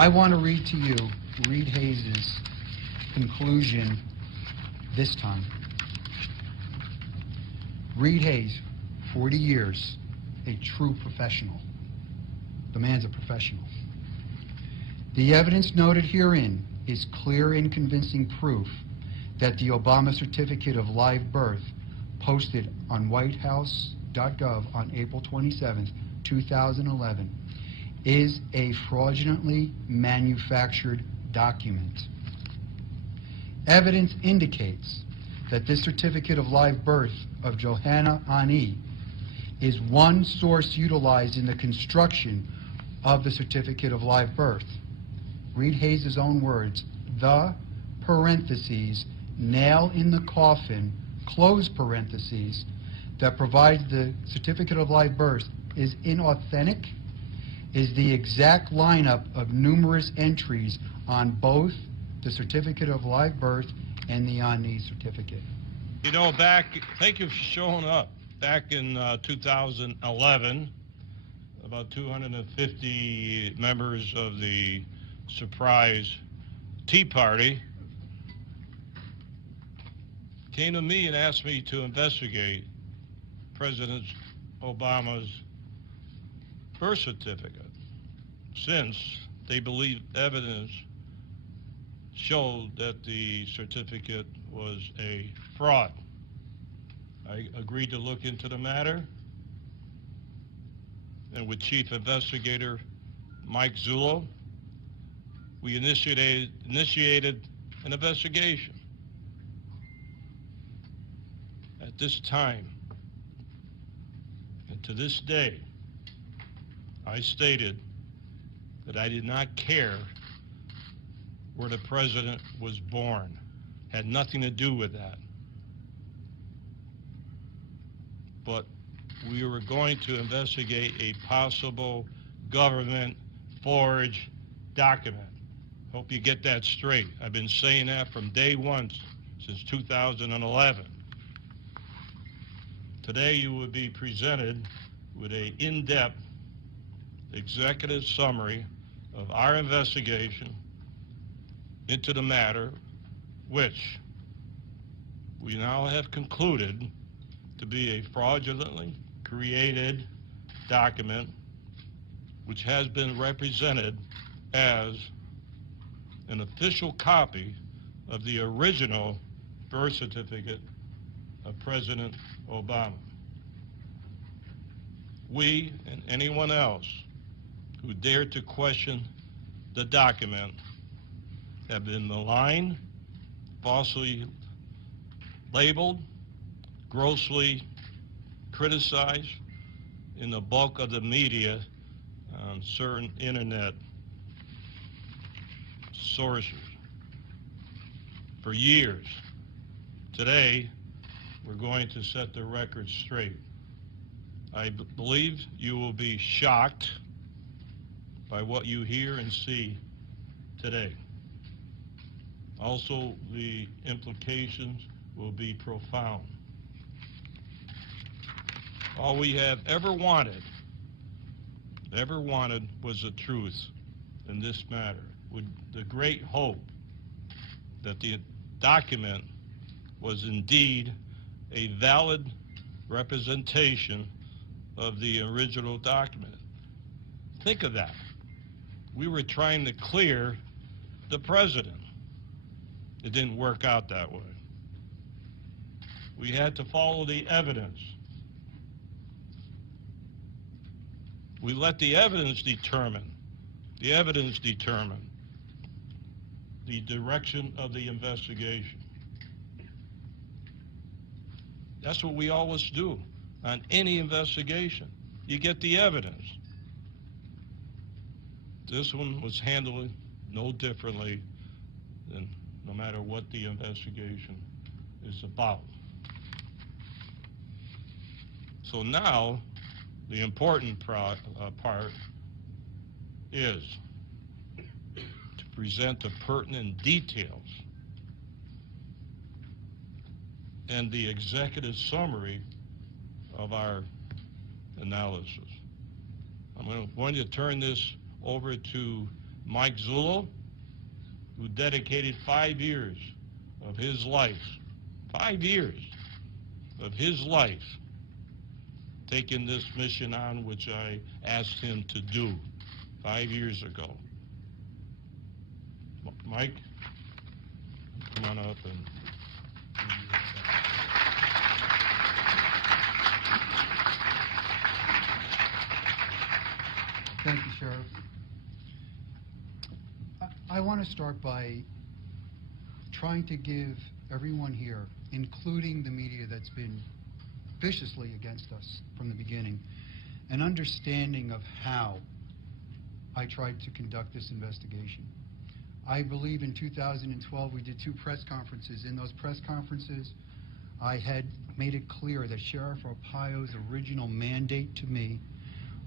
I want to read to you Reed Hayes' conclusion this time. Reed Hayes, 40 years, a true professional. The man's a professional. The evidence noted herein is clear and convincing proof that the Obama Certificate of Live Birth, posted on whitehouse.gov on April 27, 2011, is a fraudulently manufactured document. Evidence indicates that this Certificate of Live Birth of Johanna Ani is one source utilized in the construction of the Certificate of Live Birth. Reed Hayes' own words, the parentheses, nail in the coffin, close parentheses, that provides the Certificate of Live Birth is inauthentic, is the exact lineup of numerous entries on both the Certificate of Live Birth and the Ani certificate. You know, thank you for showing up. Back in 2011, about 250 members of the surprise Tea Party came to me and asked me to investigate President Obama's birth certificate, since they believed evidence showed that the certificate was a fraud. I agreed to look into the matter, and with Chief Investigator Mike Zullo, we initiated an investigation. At this time, and to this day, I stated that I did not care where the president was born. Had nothing to do with that. But we were going to investigate a possible government forged document. Hope you get that straight. I've been saying that from day one since 2011. Today you will be presented with an in-depth executive summary of our investigation into the matter, which we now have concluded to be a fraudulently created document which has been represented as an official copy of the original birth certificate of President Obama. We and anyone else who dared to question the document have been maligned, falsely labeled, grossly criticized in the bulk of the media on certain internet sources for years. Today, we're going to set the record straight. I believe you will be shocked by what you hear and see today. Also, the implications will be profound. All we have ever wanted was the truth in this matter, with the great hope that the document was indeed a valid representation of the original document. Think of that. We were trying to clear the president. It didn't work out that way. We had to follow the evidence. We let the evidence determine the direction of the investigation. That's what we always do on any investigation. You get the evidence. This one was handled no differently than no matter what the investigation is about. So now, the important part is to present the pertinent details and the executive summary of our analysis. I'm going to turn this over to Mike Zullo, who dedicated 5 years of his life, 5 years of his life, taking this mission on, which I asked him to do 5 years ago. Mike, come on up and... Thank you, Sheriff. I want to start by trying to give everyone here, including the media that's been viciously against us from the beginning, an understanding of how I tried to conduct this investigation. I believe in 2012 we did 2 press conferences. In those press conferences, I had made it clear that Sheriff Arpaio's original mandate to me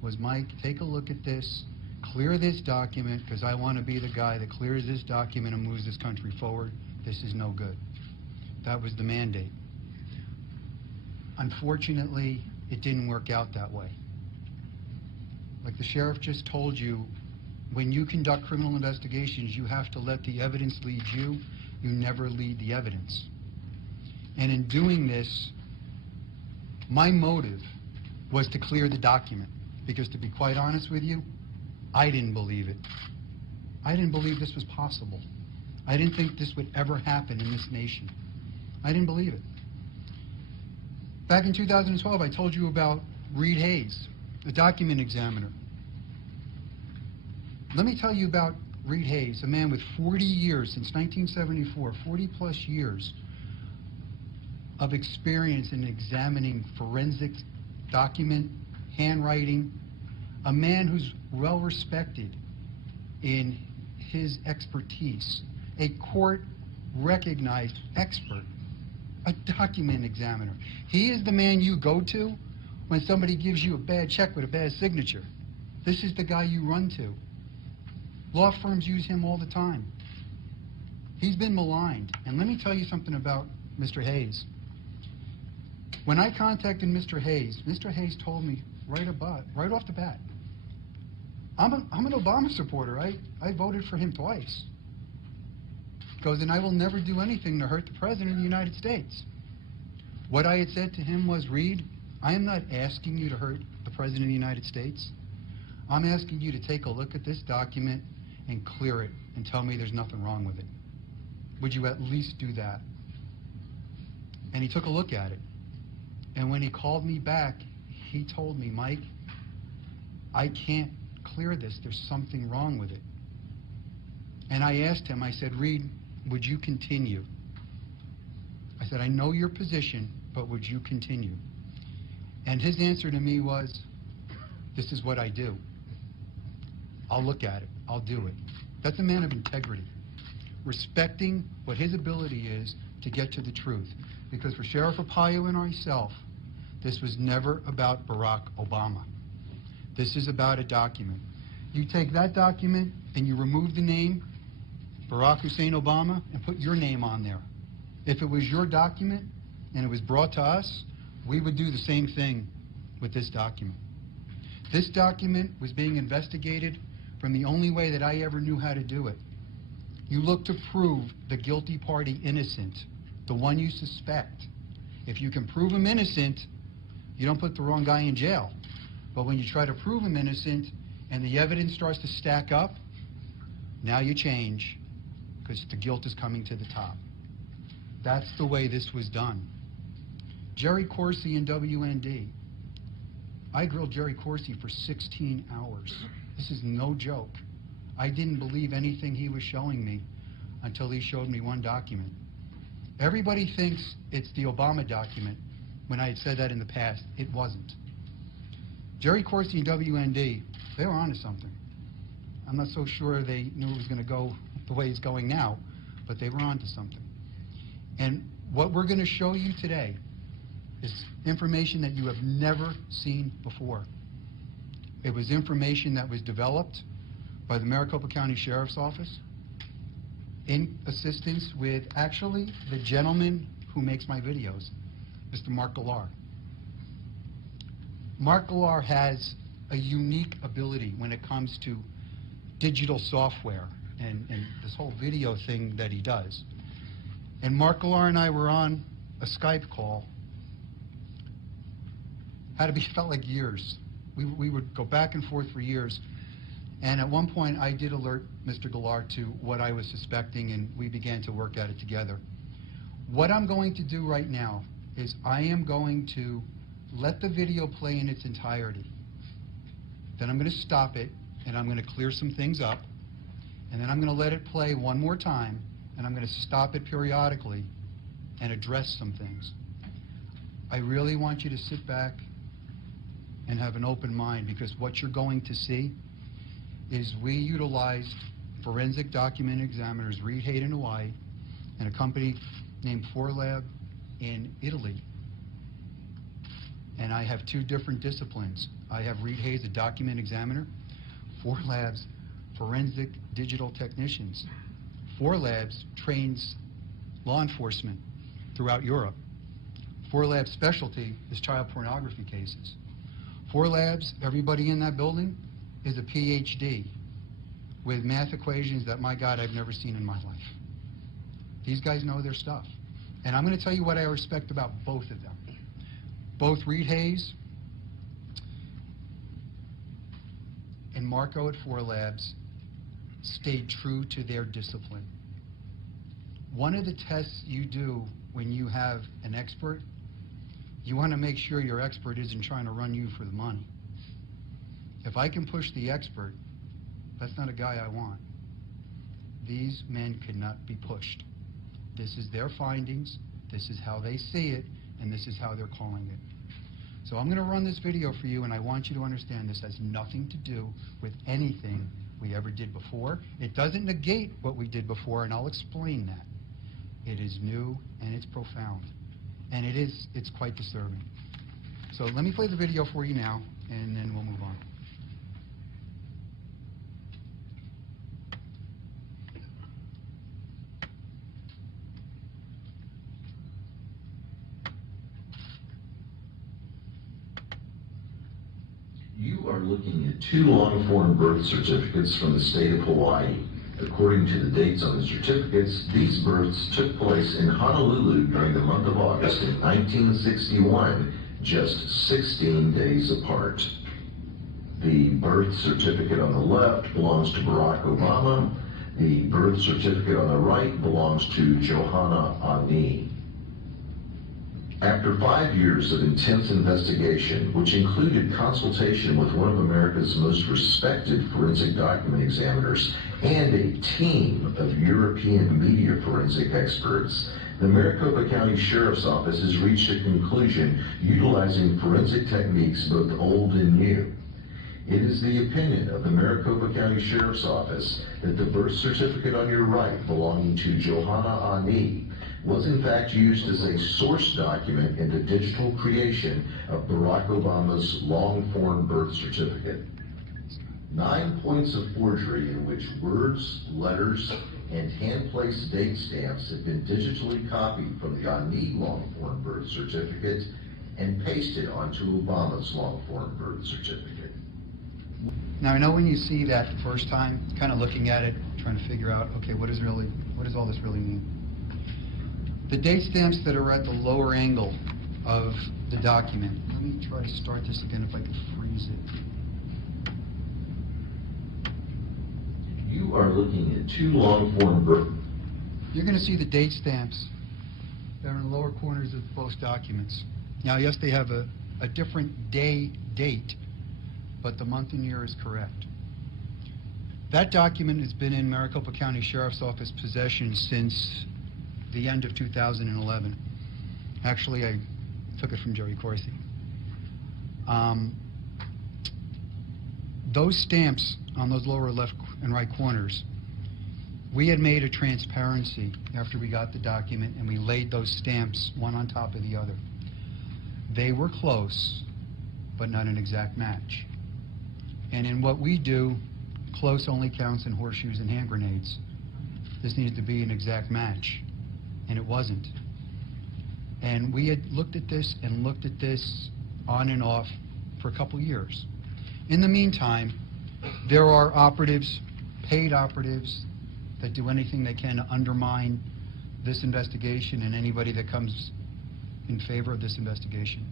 was, Mike, take a look at this, clear this document, because I want to be the guy that clears this document and moves this country forward. This is no good. That was the mandate. Unfortunately, it didn't work out that way. Like the sheriff just told you, when you conduct criminal investigations, you have to let the evidence lead you. You never lead the evidence. And in doing this, my motive was to clear the document. Because to be quite honest with you, I didn't believe it. I didn't believe this was possible. I didn't think this would ever happen in this nation. I didn't believe it. Back in 2012, I told you about Reed Hayes, the document examiner. Let me tell you about Reed Hayes, a man with 40 years, since 1974, 40 plus years of experience in examining forensic document, handwriting, a man who's well respected in his expertise, a court-recognized expert, a document examiner. He is the man you go to when somebody gives you a bad check with a bad signature. This is the guy you run to. Law firms use him all the time. He's been maligned. And let me tell you something about Mr. Hayes. When I contacted Mr. Hayes told me right off the bat, I'm an Obama supporter. I voted for him twice. He goes, and I will never do anything to hurt the President of the United States. What I had said to him was, Reed, I am not asking you to hurt the President of the United States. I'm asking you to take a look at this document and clear it and tell me there's nothing wrong with it. Would you at least do that? And he took a look at it. And when he called me back, he told me, Mike, I can't clear this. There's something wrong with it. And I asked him, I said, Reed, would you continue? I said, I know your position, but would you continue? And his answer to me was, this is what I do. I'll look at it. I'll do it. That's a man of integrity, respecting what his ability is to get to the truth. Because for Sheriff Arpaio and myself, this was never about Barack Obama. This is about a document. You take that document and you remove the name Barack Hussein Obama and put your name on there. If it was your document and it was brought to us, we would do the same thing with this document. This document was being investigated from the only way that I ever knew how to do it. You look to prove the guilty party innocent, the one you suspect. If you can prove him innocent, you don't put the wrong guy in jail. But when you try to prove him innocent and the evidence starts to stack up, now you change, because the guilt is coming to the top. That's the way this was done. Jerry Corsi in WND. I grilled Jerry Corsi for 16 hours. This is no joke. I didn't believe anything he was showing me until he showed me one document. Everybody thinks it's the Obama document. When I had said that in the past, it wasn't. Jerry Corsi and WND, they were onto something. I'm not so sure they knew it was going to go the way it's going now, but they were onto something. And what we're going to show you today is information that you have never seen before. It was information that was developed by the Maricopa County Sheriff's Office in assistance with, actually, the gentleman who makes my videos, Mr. Mark Galar. Mark Galar has a unique ability when it comes to digital software and this whole video thing that he does. And Mark Galar and I were on a Skype call. Felt like years. We would go back and forth for years. And at one point, I did alert Mr. Galar to what I was suspecting, and we began to work at it together. What I'm going to do right now is I am going to let the video play in its entirety. Then I'm going to stop it, and I'm going to clear some things up. And then I'm going to let it play one more time, and I'm going to stop it periodically and address some things. I really want you to sit back and have an open mind, because what you're going to see is we utilized forensic document examiners, Reed Hayden in Hawaii, and a company named ForLab in Italy. And I have two different disciplines. I have Reed Hayes, a document examiner, ForLab's forensic digital technicians. ForLabs trains law enforcement throughout Europe. ForLab's specialty is child pornography cases. ForLabs, everybody in that building, is a PhD with math equations that, my God, I've never seen in my life. These guys know their stuff. And I'm going to tell you what I respect about both of them. Both Reed Hayes and Marco at ForLabs stayed true to their discipline. One of the tests you do when you have an expert, you want to make sure your expert isn't trying to run you for the money. If I can push the expert, that's not a guy I want. These men could not be pushed. This is their findings, this is how they see it, and this is how they're calling it. So I'm going to run this video for you, and I want you to understand this has nothing to do with anything we ever did before. It doesn't negate what we did before, and I'll explain that. It is new, and it's profound. And it's quite disturbing. So let me play the video for you now, and then we'll move on. You are looking at two long-form birth certificates from the state of Hawaii. According to the dates on the certificates, these births took place in Honolulu during the month of August in 1961, just 16 days apart. The birth certificate on the left belongs to Barack Obama. The birth certificate on the right belongs to Johanna Ani. After 5 years of intense investigation, which included consultation with one of America's most respected forensic document examiners and a team of European media forensic experts, the Maricopa County Sheriff's Office has reached a conclusion utilizing forensic techniques both old and new. It is the opinion of the Maricopa County Sheriff's Office that the birth certificate on your right, belonging to Johanna Ani, was in fact used as a source document in the digital creation of Barack Obama's long-form birth certificate. 9 points of forgery in which words, letters, and hand-placed date stamps have been digitally copied from the Ani long-form birth certificate and pasted onto Obama's long-form birth certificate. Now, I know when you see that the first time, kind of looking at it, trying to figure out, okay, what does all this really mean? The date stamps that are at the lower angle of the document. Let me try to start this again if I can freeze it. You are looking at two long-form birth. You're going to see the date stamps that are in the lower corners of both documents. Now, yes, they have a different date, but the month and year is correct. That document has been in Maricopa County Sheriff's Office possession since the end of 2011. Actually, I took it from Jerry Corsi. Those stamps on those lower left and right corners, we had made a transparency after we got the document, and we laid those stamps one on top of the other. They were close, but not an exact match. And in what we do, close only counts in horseshoes and hand grenades. This needed to be an exact match, and it wasn't. And we had looked at this and looked at this on and off for a couple years. In the meantime, there are operatives paid operatives that do anything they can to undermine this investigation and anybody that comes in favor of this investigation,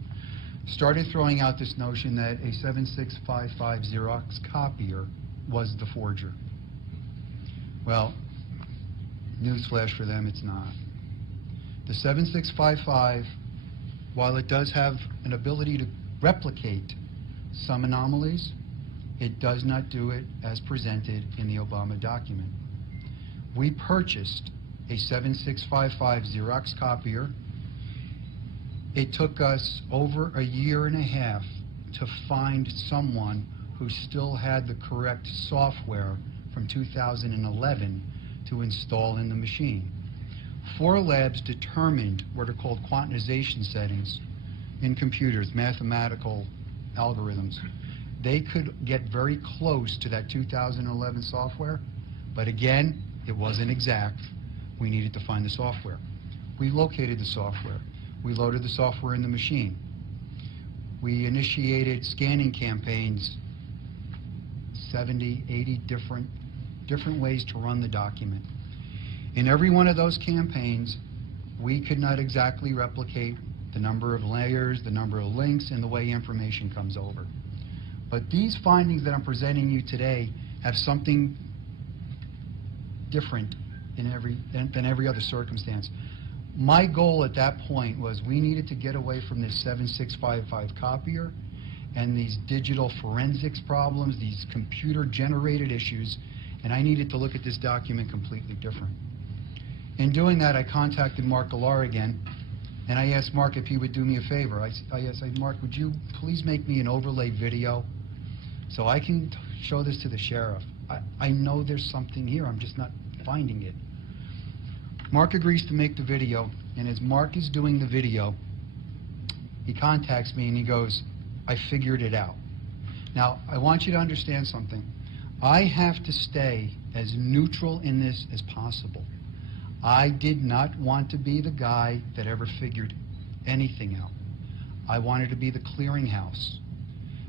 started throwing out this notion that a 7655 Xerox copier was the forger. Well, newsflash for them, it's not. The 7655, while it does have an ability to replicate some anomalies, it does not do it as presented in the Obama document. We purchased a 7655 Xerox copier. It took us over a year and a half to find someone who still had the correct software from 2011 to install in the machine. 4 labs determined what are called quantization settings in computers, mathematical algorithms. They could get very close to that 2011 software, but again, it wasn't exact. We needed to find the software. We located the software. We loaded the software in the machine. We initiated scanning campaigns, 70, 80 different ways to run the document. In every one of those campaigns, we could not exactly replicate the number of layers, the number of links, and the way information comes over. But these findings that I'm presenting you today have something different than every other circumstance. My goal at that point was we needed to get away from this 7655 copier and these digital forensics problems, these computer-generated issues, and I needed to look at this document completely different. In doing that, I contacted Mark Gallar again, and I asked Mark if he would do me a favor. I said, Mark, would you please make me an overlay video so I can show this to the sheriff? I know there's something here, I'm just not finding it. Mark agrees to make the video, and as Mark is doing the video, he contacts me and he goes, I figured it out. Now, I want you to understand something. I have to stay as neutral in this as possible. I did not want to be the guy that ever figured anything out. I wanted to be the clearinghouse,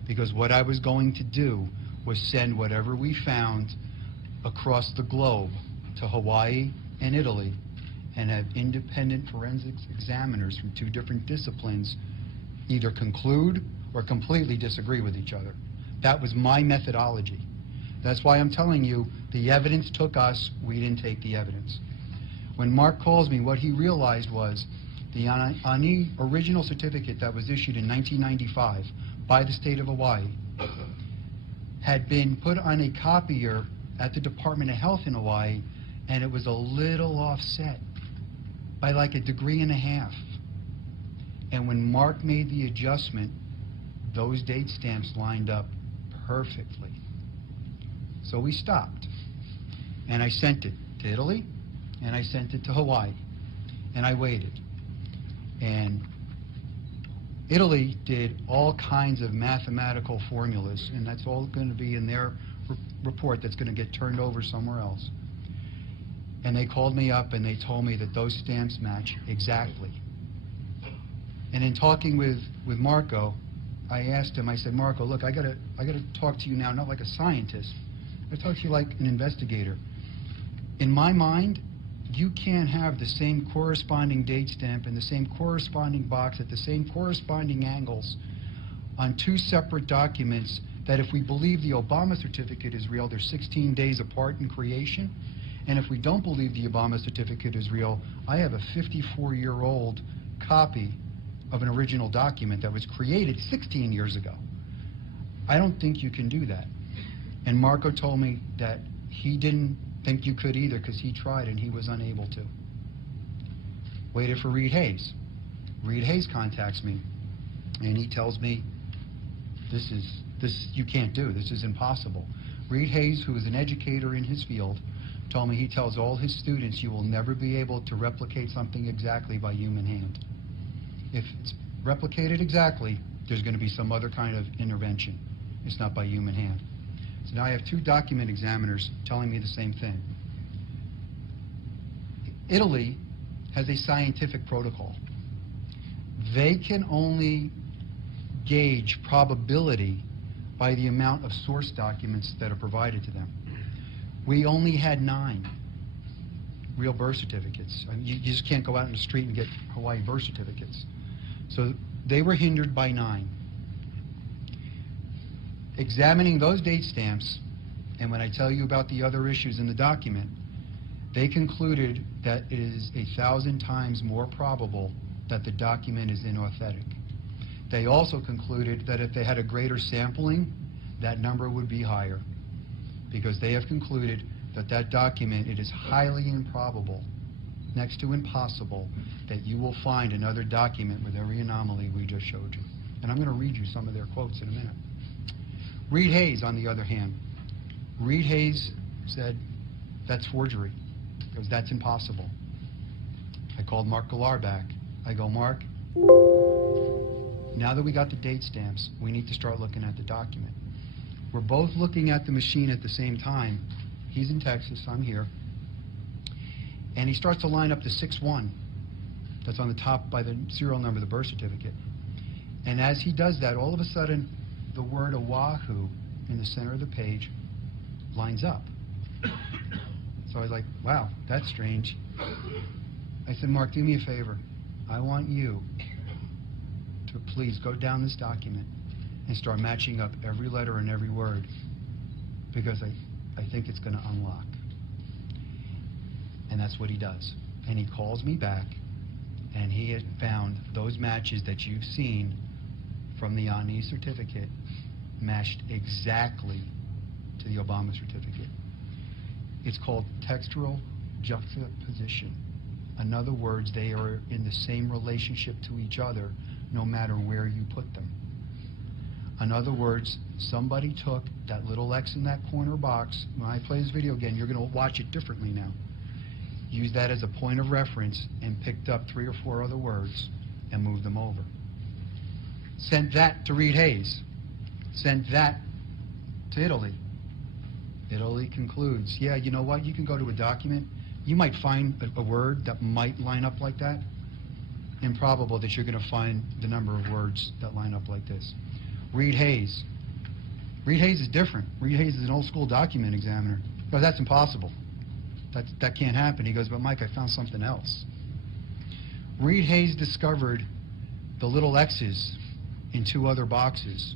because what I was going to do was send whatever we found across the globe to Hawaii and Italy and have independent forensics examiners from 2 different disciplines either conclude or completely disagree with each other. That was my methodology. That's why I'm telling you, the evidence took us, we didn't take the evidence. When Mark calls me, what he realized was the ANI original certificate that was issued in 1995 by the state of Hawaii had been put on a copier at the Department of Health in Hawaii, and it was a little offset by like 1.5 degrees. And when Mark made the adjustment, those date stamps lined up perfectly. So we stopped, and I sent it to Italy, and I sent it to Hawaii, and I waited. And Italy did all kinds of mathematical formulas, and that's all going to be in their report that's going to get turned over somewhere else. And they called me up and they told me that those stamps match exactly. And in talking with Marco, I asked him, I said, Marco, look, I gotta talk to you now, not like a scientist. I talk to you like an investigator. In my mind, you can't have the same corresponding date stamp and the same corresponding box at the same corresponding angles on 2 separate documents that if we believe the Obama certificate is real, they're 16 days apart in creation. And if we don't believe the Obama certificate is real, I have a 54-year-old copy of an original document that was created 16 years ago. I don't think you can do that. And Marco told me that he didn't think you could either because he tried and he was unable to. Waited for Reed Hayes. Reed Hayes contacts me and he tells me, this you can't do, this is impossible. Reed Hayes, who is an educator in his field, told me he tells all his students you will never be able to replicate something exactly by human hand. If it's replicated exactly, there's going to be some other kind of intervention. It's not by human hand. So now I have 2 document examiners telling me the same thing. Italy has a scientific protocol. They can only gauge probability by the amount of source documents that are provided to them. We only had 9 real birth certificates. I mean, you just can't go out in the street and get Hawaii birth certificates. So they were hindered by 9. Examining those date stamps, and when I tell you about the other issues in the document, they concluded that it is 1,000 times more probable that the document is inauthentic. They also concluded that if they had a greater sampling, that number would be higher, because they have concluded that that document, it is highly improbable, next to impossible, that you will find another document with every anomaly we just showed you. And I'm going to read you some of their quotes in a minute. Reed Hayes, on the other hand, Reed Hayes said, that's forgery, because that's impossible. I called Mark Galar back. I go, Mark, now that we got the date stamps, we need to start looking at the document. We're both looking at the machine at the same time. He's in Texas, I'm here. And he starts to line up the 6-1 that's on the top by the serial number of the birth certificate. And as he does that, all of a sudden, the word Oahu in the center of the page lines up. So I was like, wow, that's strange. I said, Mark, do me a favor. I want you to please go down this document and start matching up every letter and every word, because I think it's going to unlock. And that's what he does. And he calls me back, and he had found those matches that you've seen from the Ani certificate matched exactly to the Obama certificate. It's called textual juxtaposition. In other words, they are in the same relationship to each other no matter where you put them. In other words, somebody took that little X in that corner box. When I play this video again, you're going to watch it differently now. Use that as a point of reference and picked up 3 or 4 other words and moved them over. Sent that to Reed Hayes. Sent that to Italy. Italy concludes, yeah, you know what? You can go to a document. You might find a word that might line up like that. Improbable that you're going to find the number of words that line up like this. Reed Hayes. Reed Hayes is different. Reed Hayes is an old school document examiner. But that's impossible. That can't happen. He goes, but Mike, I found something else. Reed Hayes discovered the little X's in 2 other boxes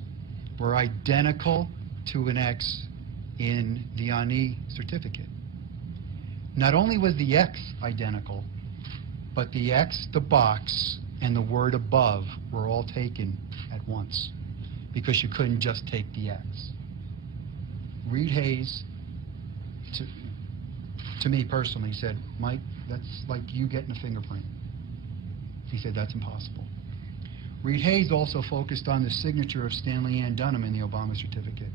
were identical to an X in the Ani certificate. Not only was the X identical, but the X, the box, and the word above were all taken at once, because you couldn't just take the X. Reed Hayes, to me personally, said, Mike, that's like you getting a fingerprint. He said, that's impossible. Reed Hayes also focused on the signature of Stanley Ann Dunham in the Obama certificate.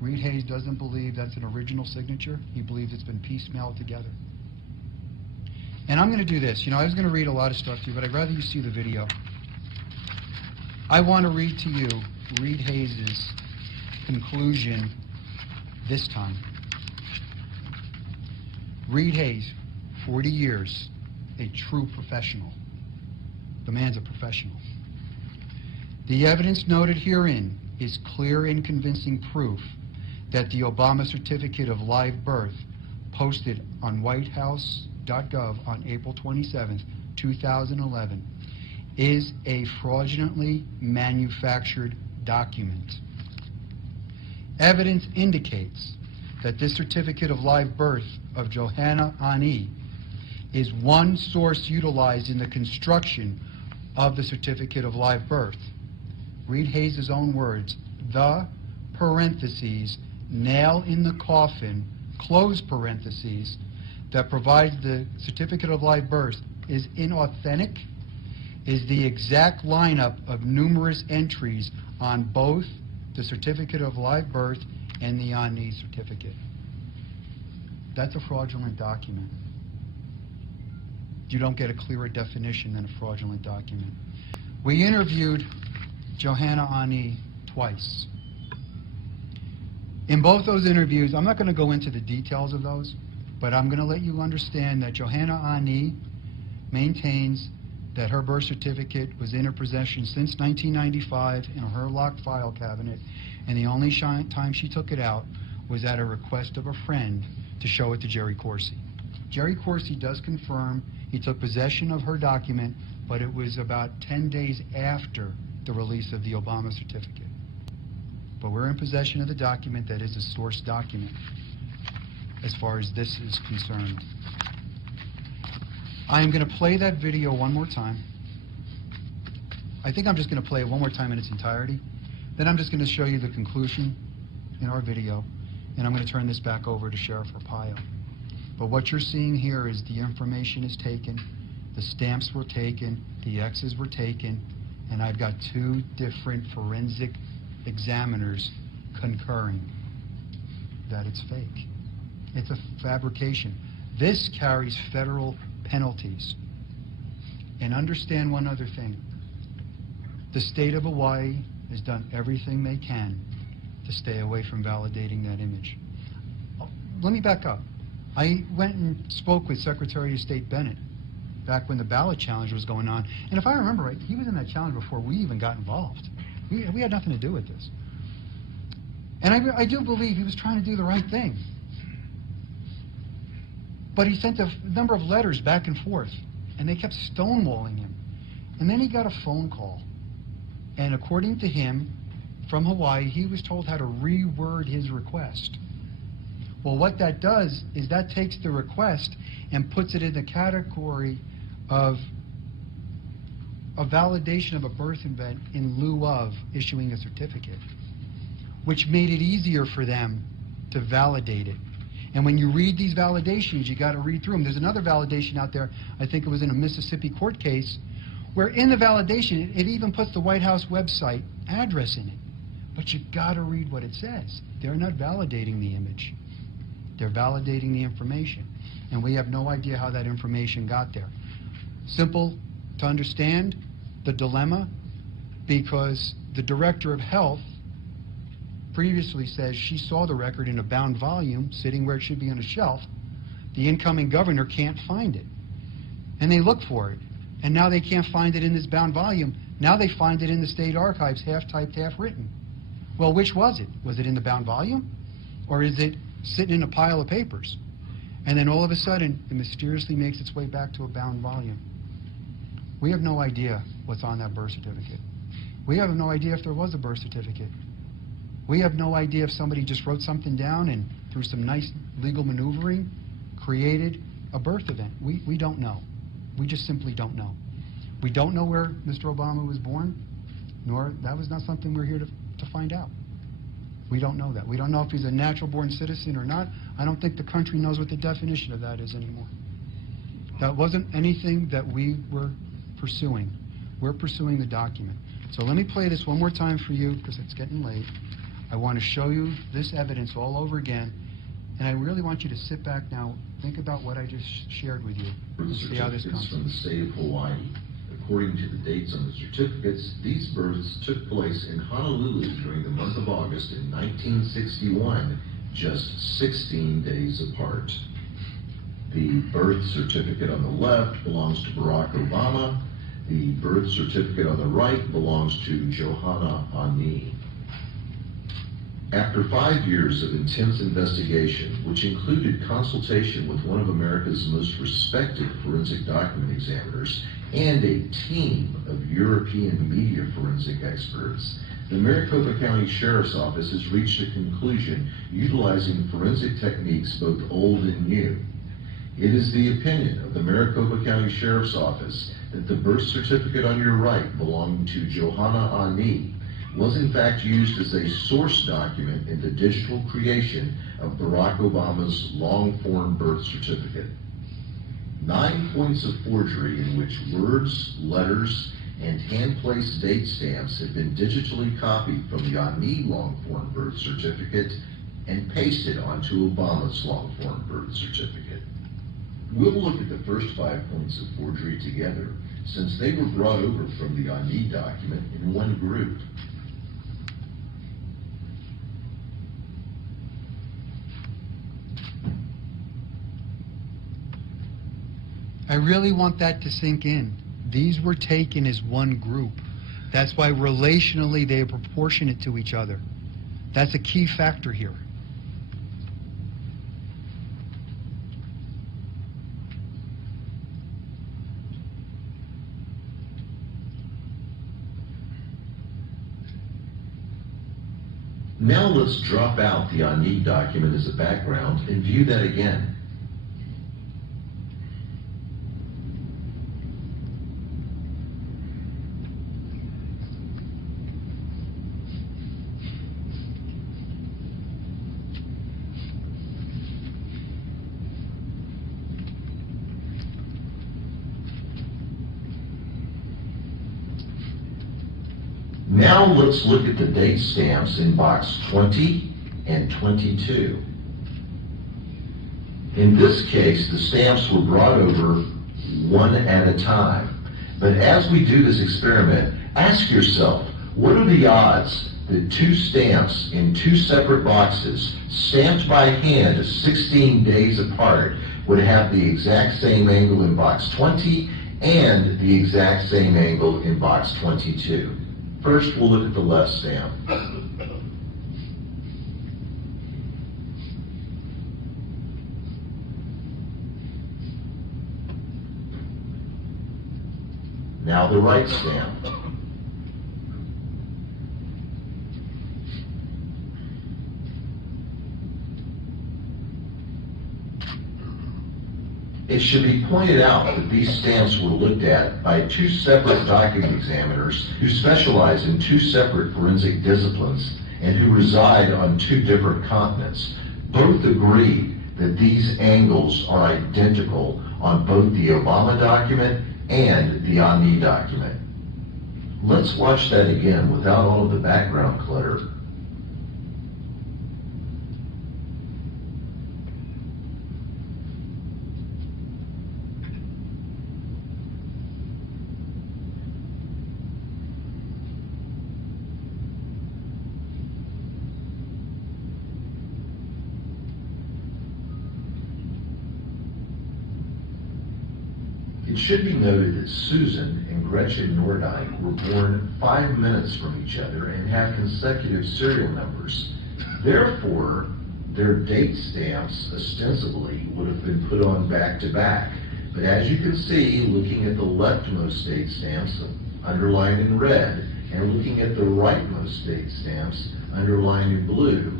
Reed Hayes doesn't believe that's an original signature. He believes it's been piecemealed together. And I'm going to do this. You know, I was going to read a lot of stuff to you, but I'd rather you see the video. I want to read to you Reed Hayes' conclusion this time. Reed Hayes, 40 years, a true professional. The man's a professional. The evidence noted herein is clear and convincing proof that the Obama certificate of live birth, posted on whitehouse.gov on April 27, 2011, is a fraudulently manufactured document. Evidence indicates that this certificate of live birth of Johanna Ani is one source utilized in the construction of the certificate of live birth. Reed Hayes' own words, the parentheses, nail in the coffin, close parentheses, that provides the certificate of live birth is inauthentic, is the exact lineup of numerous entries on both the certificate of live birth and the Ani certificate. That's a fraudulent document. You don't get a clearer definition than a fraudulent document. We interviewed Johanna Ani twice. In both those interviews, I'm not going to go into the details of those, but I'm going to let you understand that Johanna Ani maintains that her birth certificate was in her possession since 1995 in her locked file cabinet, and the only time she took it out was at a request of a friend to show it to Jerry Corsi. Jerry Corsi does confirm he took possession of her document, but it was about 10 days after the release of the Obama certificate. But we're in possession of the document that is a source document as far as this is concerned. I am going to play that video one more time. I think I'm just going to play it one more time in its entirety. Then I'm just going to show you the conclusion in our video, and I'm going to turn this back over to Sheriff Arpaio. But what you're seeing here is the information is taken, the stamps were taken, the X's were taken, and I've got two different forensic examiners concurring that it's fake. It's a fabrication. This carries federal penalties. And understand one other thing. The state of Hawaii has done everything they can to stay away from validating that image. Let me back up. I went and spoke with Secretary of State Bennett back when the ballot challenge was going on. And if I remember right, he was in that challenge before we even got involved. We had nothing to do with this. And I do believe he was trying to do the right thing. But he sent a number of letters back and forth, and they kept stonewalling him. And then he got a phone call. And according to him, from Hawaii, he was told how to reword his request. Well, what that does is that takes the request and puts it in the category of a validation of a birth event in lieu of issuing a certificate, which made it easier for them to validate it. And when you read these validations, you got to read through them. There's another validation out there, I think it was in a Mississippi court case, where in the validation, it even puts the White House website address in it. But you got to read what it says. They're not validating the image. They're validating the information. And we have no idea how that information got there. Simple to understand the dilemma, because the Director of Health previously says she saw the record in a bound volume sitting where it should be on a shelf. The incoming governor can't find it. And they look for it. And now they can't find it in this bound volume. Now they find it in the state archives, half typed, half written. Well, which was it? Was it in the bound volume? Or is it sitting in a pile of papers? And then all of a sudden, it mysteriously makes its way back to a bound volume. We have no idea what's on that birth certificate. We have no idea if there was a birth certificate. We have no idea if somebody just wrote something down and through some nice legal maneuvering created a birth event. We don't know. We just simply don't know. We don't know where Mr. Obama was born, nor that was not something we're here to find out. We don't know that. We don't know if he's a natural-born citizen or not. I don't think the country knows what the definition of that is anymore. That wasn't anything that we were pursuing. We're pursuing the document. So let me play this one more time for you, because it's getting late. I want to show you this evidence all over again, and I really want you to sit back now, think about what I just shared with you, see how this comes. From the state of Hawaii. According to the dates on the certificates, these births took place in Honolulu during the month of August in 1961, just 16 days apart. The birth certificate on the left belongs to Barack Obama. The birth certificate on the right belongs to Johanna Ani. After 5 years of intense investigation, which included consultation with one of America's most respected forensic document examiners and a team of European media forensic experts, the Maricopa County Sheriff's Office has reached a conclusion utilizing forensic techniques both old and new. It is the opinion of the Maricopa County Sheriff's Office that the birth certificate on your right belonging to Johanna Ani was in fact used as a source document in the digital creation of Barack Obama's long-form birth certificate. 9 points of forgery in which words, letters, and hand-placed date stamps have been digitally copied from the Ani long-form birth certificate and pasted onto Obama's long-form birth certificate. We'll look at the first 5 points of forgery together, since they were brought over from the Ani document in one group. I really want that to sink in. These were taken as one group. That's why relationally they are proportionate to each other. That's a key factor here. Now let's drop out the on need document as a background and view that again. Now let's look at the date stamps in box 20 and 22. In this case, the stamps were brought over one at a time. But as we do this experiment, ask yourself, what are the odds that two stamps in two separate boxes, stamped by hand 16 days apart, would have the exact same angle in box 20 and the exact same angle in box 22? First, we'll look at the left stamp. Now the right stamp. It should be pointed out that these stamps were looked at by two separate document examiners who specialize in two separate forensic disciplines and who reside on two different continents. Both agree that these angles are identical on both the Obama document and the Ani document. Let's watch that again without all of the background clutter. It should be noted that Susan and Gretchen Nordijk were born 5 minutes from each other and have consecutive serial numbers. Therefore, their date stamps ostensibly would have been put on back to back. But as you can see, looking at the leftmost date stamps underlined in red and looking at the rightmost date stamps underlined in blue,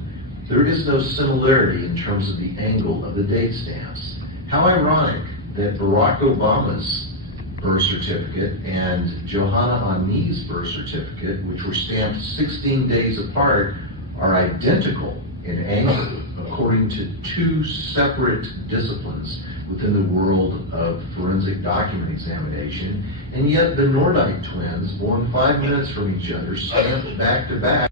there is no similarity in terms of the angle of the date stamps. How ironic that Barack Obama's birth certificate and Johanna Ani's birth certificate, which were stamped 16 days apart, are identical in angle according to two separate disciplines within the world of forensic document examination, and yet the Nordijk twins, born 5 minutes from each other, stamped back to back.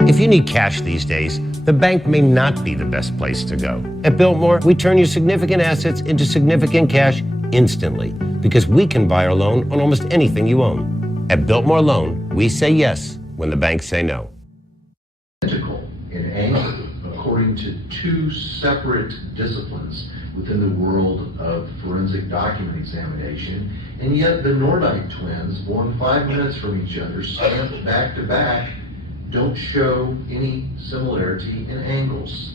If you need cash these days, the bank may not be the best place to go. At Biltmore, we turn your significant assets into significant cash instantly because we can buy or loan on almost anything you own. At Biltmore Loan, we say yes when the banks say no. Identical in angle according to two separate disciplines within the world of forensic document examination, and yet the Nordijk twins, born 5 minutes from each other, stamped back to back, don't show any similarity in angles.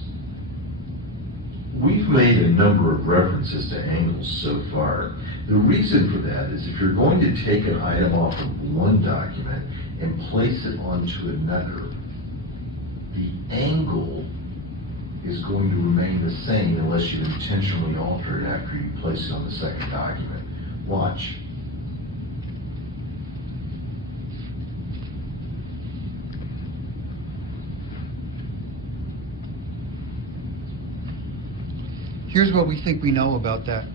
We've made a number of references to angles so far. The reason for that is if you're going to take an item off of one document and place it onto another, the angle is going to remain the same unless you intentionally alter it after you place it on the second document. Watch. Here's what we think we know about that.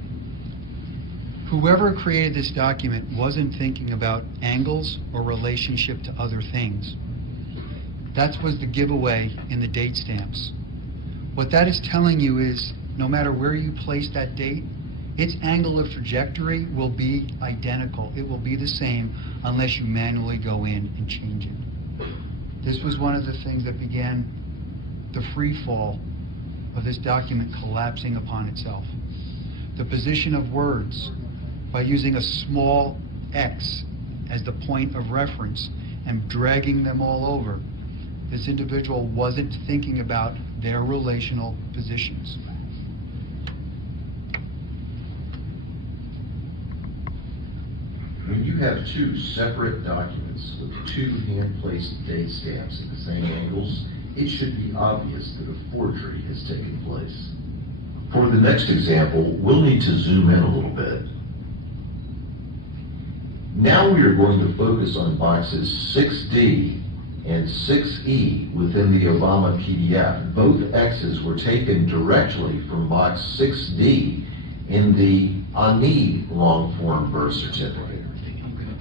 Whoever created this document wasn't thinking about angles or relationship to other things. That was the giveaway in the date stamps. What that is telling you is no matter where you place that date, its angle of trajectory will be identical. It will be the same unless you manually go in and change it. This was one of the things that began the free fall of this document collapsing upon itself. The position of words, by using a small x as the point of reference and dragging them all over, this individual wasn't thinking about their relational positions. When you have two separate documents with two hand-placed date stamps at the same angles, it should be obvious that a forgery has taken place. For the next example, we'll need to zoom in a little bit. Now we are going to focus on boxes 6D and 6E within the Obama PDF. Both X's were taken directly from box 6D in the ANI long-form birth certificate.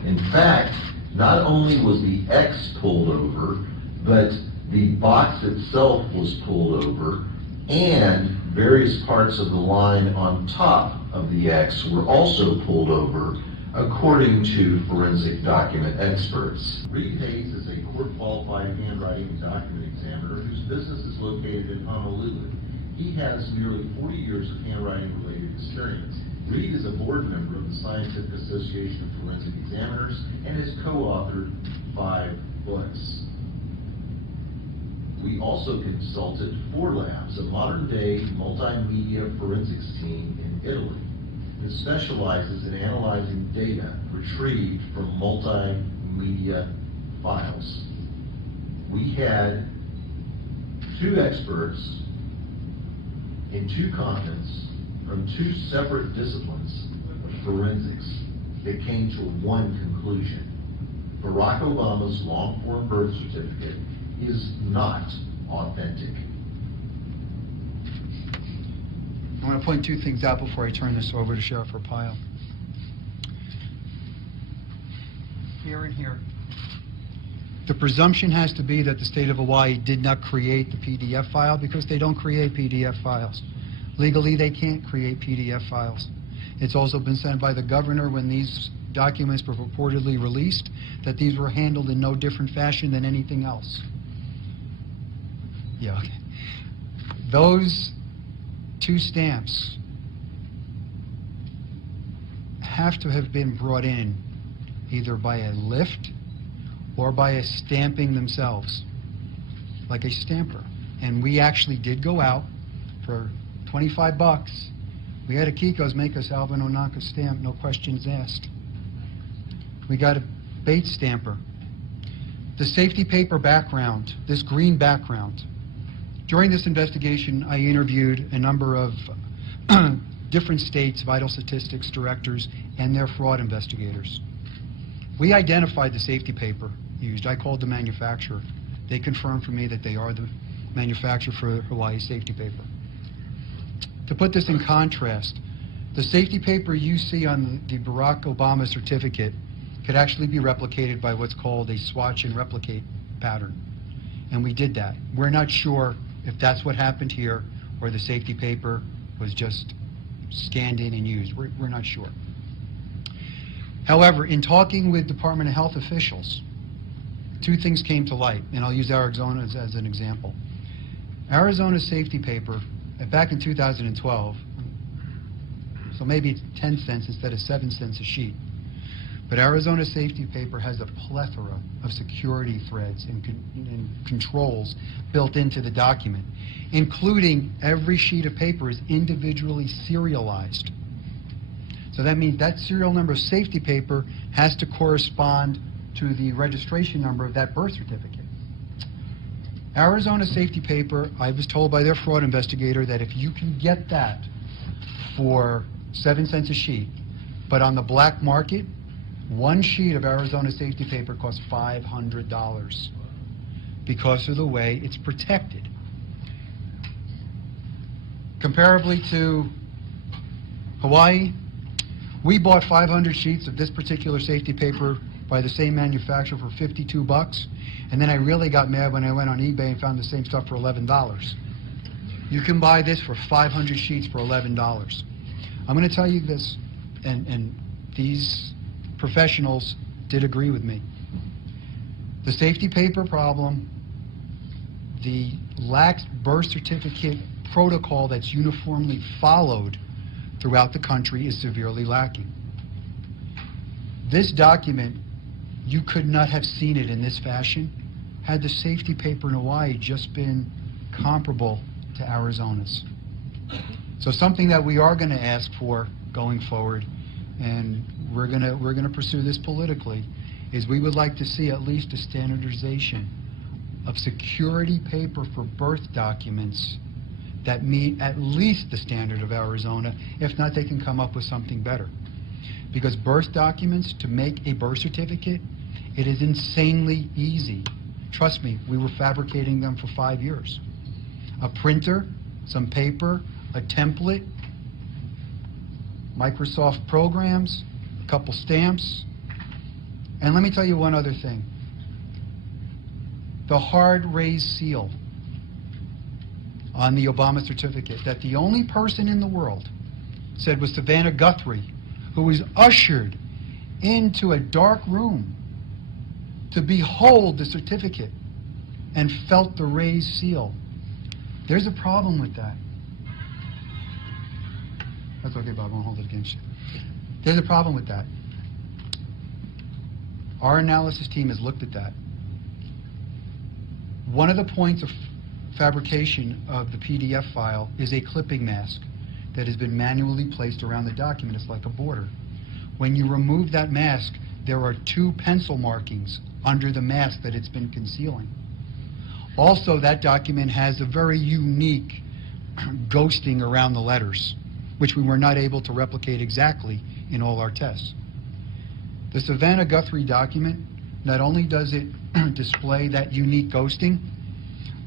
In fact, not only was the X pulled over, but the box itself was pulled over, and various parts of the line on top of the X were also pulled over, according to forensic document experts. Reed Hayes is a court-qualified handwriting and document examiner whose business is located in Honolulu. He has nearly 40 years of handwriting-related experience. Reed is a board member of the Scientific Association of Forensic Examiners and has co-authored 5 books. We also consulted 4 Labs, a modern-day multimedia forensics team in Italy that specializes in analyzing data retrieved from multimedia files. We had 2 experts in 2 continents from 2 separate disciplines of forensics that came to one conclusion. Barack Obama's long-form birth certificate is not authentic. I want to point 2 things out before I turn this over to Sheriff Arpaio. Here and here. The presumption has to be that the state of Hawaii did not create the PDF file because they don't create PDF files. Legally, they can't create PDF files. It's also been said by the governor when these documents were purportedly released that these were handled in no different fashion than anything else. Yeah, okay. Those 2 stamps have to have been brought in either by a lift or by a stamping themselves, like a stamper. And we actually did go out for $25. We had a Kiko's make us Alvin Onaka stamp, no questions asked. We got a Bates stamper. The safety paper background, this green background. During this investigation, I interviewed a number of different states' vital statistics directors and their fraud investigators. We identified the safety paper used. I called the manufacturer. They confirmed for me that they are the manufacturer for Hawaii safety paper. To put this in contrast, the safety paper you see on the Barack Obama certificate could actually be replicated by what's called a swatch and replicate pattern. And we did that. We're not sure if that's what happened here or the safety paper was just scanned in and used. We're not sure. However, in talking with Department of Health officials, 2 things came to light, and I'll use Arizona as an example. Arizona's safety paper, back in 2012, so maybe it's 10 cents instead of 7 cents a sheet, but Arizona's safety paper has a plethora of security threads and controls built into the document, including every sheet of paper is individually serialized. So that means that serial number of safety paper has to correspond to the registration number of that birth certificate. Arizona safety paper, I was told by their fraud investigator that if you can get that for 7 cents a sheet, but on the black market, 1 sheet of Arizona safety paper costs $500 because of the way it's protected. Comparably to Hawaii, we bought 500 sheets of this particular safety paper by the same manufacturer for $52, and then I really got mad when I went on eBay and found the same stuff for $11. You can buy this for 500 sheets for $11. I'm going to tell you this, and these professionals did agree with me. The safety paper problem, the lax birth certificate protocol that's uniformly followed throughout the country is severely lacking. This document, you could not have seen it in this fashion had the safety paper in Hawaii just been comparable to Arizona's. So something that we are going to ask for going forward, and we're gonna pursue this politically, is we would like to see at least a standardization of security paper for birth documents that meet at least the standard of Arizona. If not, they can come up with something better. Because birth documents, to make a birth certificate, it is insanely easy. Trust me, we were fabricating them for 5 years. A printer, some paper, a template, Microsoft programs, a couple stamps. And let me tell you one other thing. The hard raised seal on the Obama certificate that the only person in the world said was Savannah Guthrie, who was ushered into a dark room to behold the certificate and felt the raised seal. There's a problem with that. That's okay, Bob, I won't hold it against you. There's a problem with that. Our analysis team has looked at that. One of the points of fabrication of the PDF file is a clipping mask that has been manually placed around the document. It's like a border. When you remove that mask, there are 2 pencil markings under the mask that it's been concealing. Also, that document has a very unique ghosting around the letters, which we were not able to replicate exactly in all our tests. The Savannah Guthrie document, not only does it display that unique ghosting,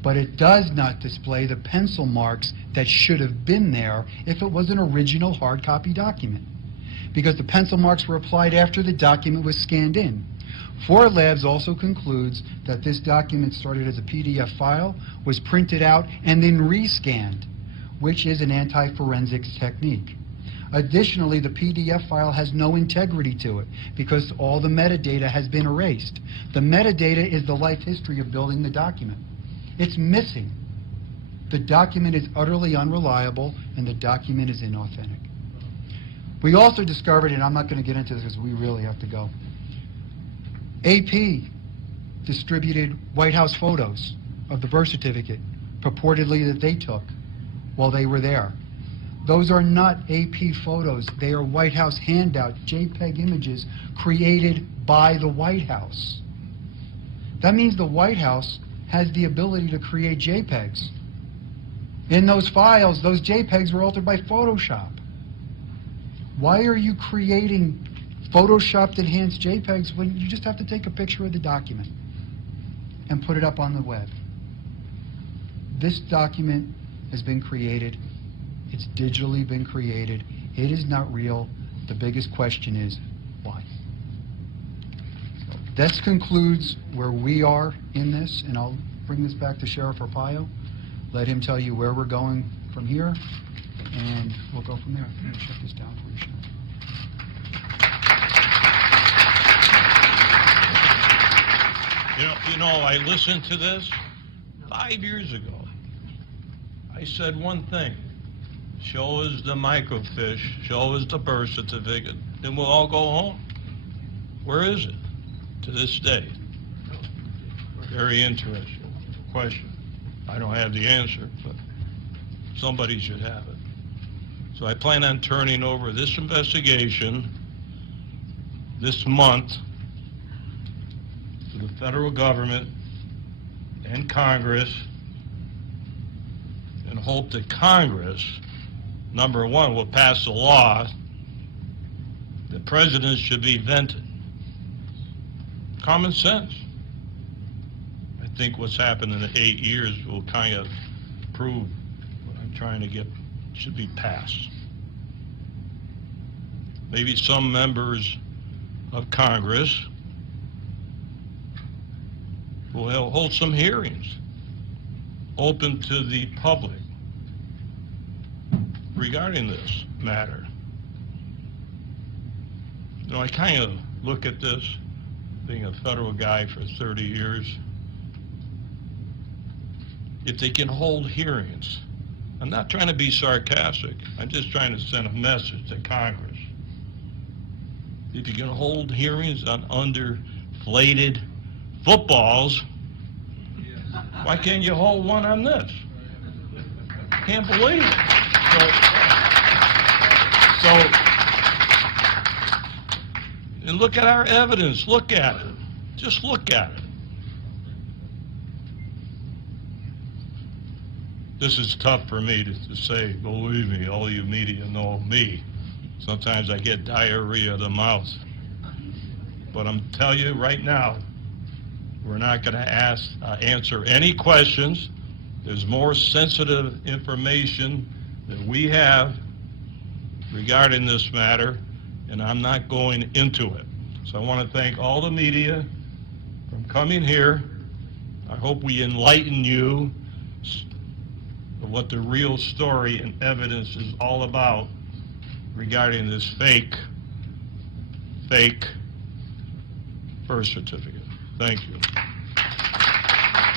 but it does not display the pencil marks that should have been there if it was an original hard copy document, because the pencil marks were applied after the document was scanned in. 4 Labs also concludes that this document started as a PDF file, was printed out, and then rescanned, which is an anti-forensics technique. Additionally, the PDF file has no integrity to it because all the metadata has been erased. The metadata is the life history of building the document. It's missing. The document is utterly unreliable and the document is inauthentic. We also discovered, and I'm not going to get into this because we really have to go, AP distributed White House photos of the birth certificate purportedly that they took while they were there. Those are not AP photos. They are White House handout JPEG images created by the White House. That means the White House has the ability to create JPEGs. In those files, those JPEGs were altered by Photoshop. Why are you creating Photoshopped enhanced JPEGs when you just have to take a picture of the document and put it up on the web? This document has been created. It's digitally been created. It is not real. The biggest question is, why? So this concludes where we are in this, and I'll bring this back to Sheriff Arpaio. Let him tell you where we're going from here, and we'll go from there. I'm going to shut this down for you, Sheriff. You know, I listened to this 5 years ago. I said one thing. Show us the microfiche, show us the birth certificate, then we'll all go home. Where is it to this day? Very interesting question. I don't have the answer, but somebody should have it. So I plan on turning over this investigation this month to the federal government and Congress, and hope that Congress, number one, will pass a law that presidents should be vented. Common sense. I think what's happened in the 8 years will kind of prove what I'm trying to get should be passed. Maybe some members of Congress will hold some hearings open to the public regarding this matter. You know, I kind of look at this, being a federal guy for 30 years, if they can hold hearings. I'm not trying to be sarcastic, I'm just trying to send a message to Congress. If you can hold hearings on underflated footballs, why can't you hold one on this? Can't believe it. So And look at our evidence. Look at it. Just look at it. This is tough for me to say. Believe me, all you media know me. Sometimes I get diarrhea of the mouth. But I'm telling you right now, we're not going to answer any questions. There's more sensitive information that we have regarding this matter, and I'm not going into it. So I want to thank all the media for coming here. I hope we enlighten you of what the real story and evidence is all about regarding this fake birth certificate. Thank you.